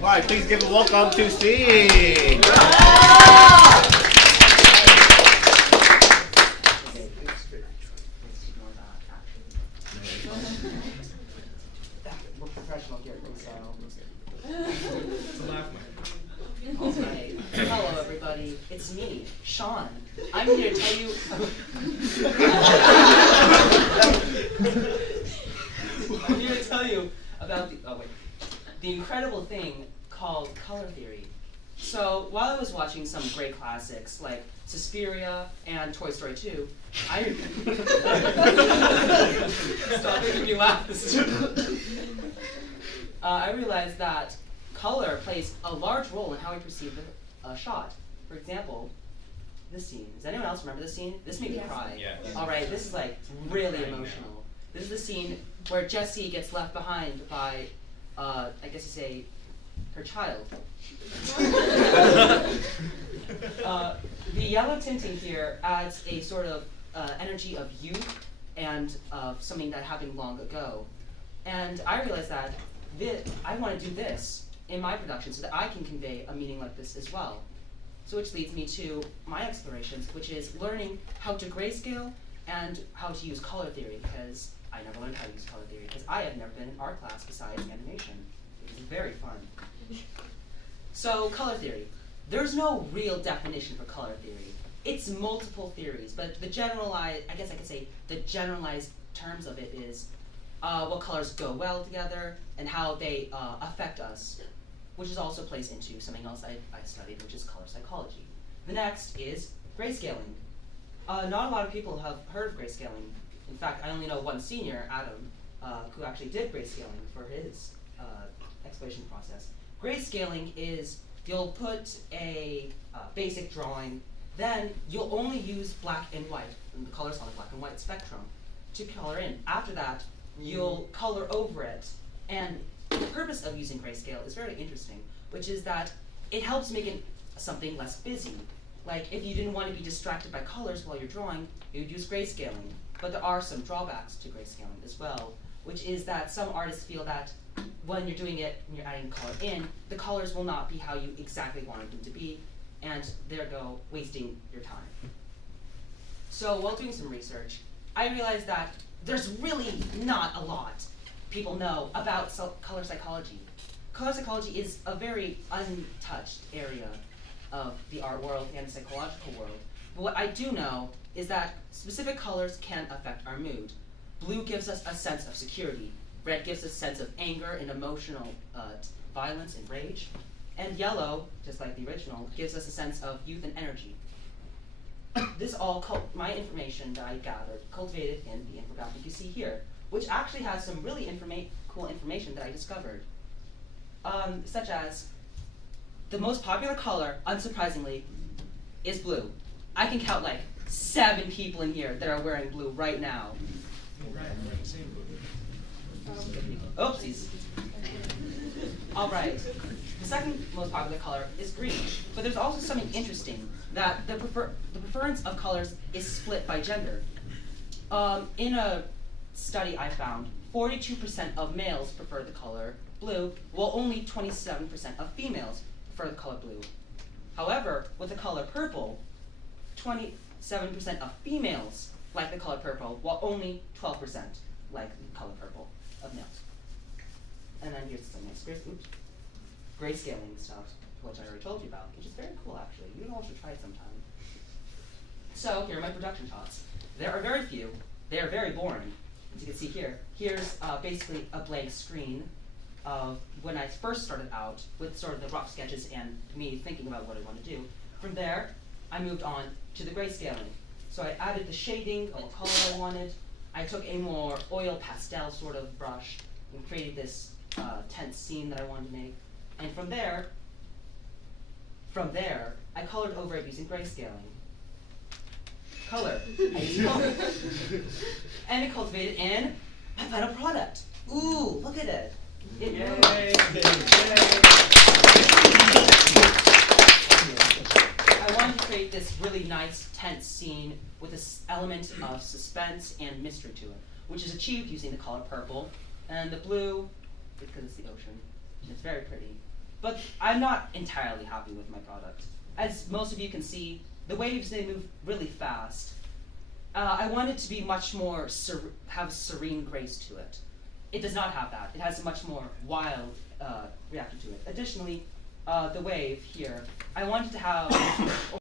All right, please give a welcome to Sean. We're professional here at SeanL. Alright. Hello everybody, it's me, Sean. I'm here to tell you about the incredible thing called color theory. So while I was watching some great classics like Suspiria and Toy Story 2, Stop making me laugh. I realized that color plays a large role in how we perceive a shot. For example, this scene. Does anyone else remember this scene? This made me cry. Yes. All right, this is like really emotional. This is the scene where Jessie gets left behind by, I guess you say, her child. The yellow tinting here adds a sort of energy of youth and of something that happened long ago. And I realized that I want to do this in my production so that I can convey a meaning like this as well. So which leads me to my explorations, which is learning how to grayscale and how to use color theory, because I never learned how to use color theory, because I have never been in art class besides animation. It was very fun. So color theory. There's no real definition for color theory. It's multiple theories, but the generalized, I guess I could say, the generalized terms of it is what colors go well together and how they affect us, which is also plays into something else I studied, which is color psychology. The next is grayscaling. Not a lot of people have heard of grayscaling. In fact, I only know one senior, Adam, who actually did grayscaling for his exploration process. Grayscaling is you'll put a basic drawing, then you'll only use black and white, and the colors on the black and white spectrum, to color in. After that, you'll color over it. And the purpose of using grayscale is very interesting, which is that it helps make something less busy. Like if you didn't want to be distracted by colors while you're drawing, you'd use grayscaling. But there are some drawbacks to grayscaling as well, which is that some artists feel that when you're doing it and you're adding color in, the colors will not be how you exactly wanted them to be, and there go wasting your time. So while doing some research, I realized that there's really not a lot people know about color psychology. Color psychology is a very untouched area of the art world and the psychological world. But what I do know is that specific colors can affect our mood. Blue gives us a sense of security. Red gives us a sense of anger and emotional violence and rage. And yellow, just like the original, gives us a sense of youth and energy. This all, my information that I gathered, cultivated in the infographic you see here, which actually has some really cool information that I discovered. Such as, the most popular color, unsurprisingly, is blue. I can count like 7 people in here that are wearing blue right now. Oopsies. All right. The second most popular color is green, but there's also something interesting that the preference of colors is split by gender. In a study I found, 42% of males prefer the color blue, while only 27% of females prefer the color blue. However, with the color purple, 27% of females like the color purple, while only 12% like the color purple of males. And then here's some nice grayscaling stuff, which I already told you about, which is very cool actually. You all should try it sometime. So here are my production shots. There are very few. They are very boring. As you can see here, here's basically a blank screen of when I first started out with sort of the rough sketches and me thinking about what I want to do. From there, I moved on to the grayscaling. So I added the shading of what color I wanted. I took a more oil pastel sort of brush and created this tense scene that I wanted to make. And from there, I colored over it using grayscaling. Color. I used color. And it cultivated in my final product. Ooh, look at it. It Yay. I wanted to create this really nice, tense scene with this element of suspense and mystery to it, which is achieved using the color purple and the blue, because it's the ocean. It's very pretty. but I'm not entirely happy with my product. As most of you can see, the waves, they move really fast. I want it to be much more, have a serene grace to it. It does not have that. It has a much more wild reactor to it. Additionally, the wave here, I wanted to have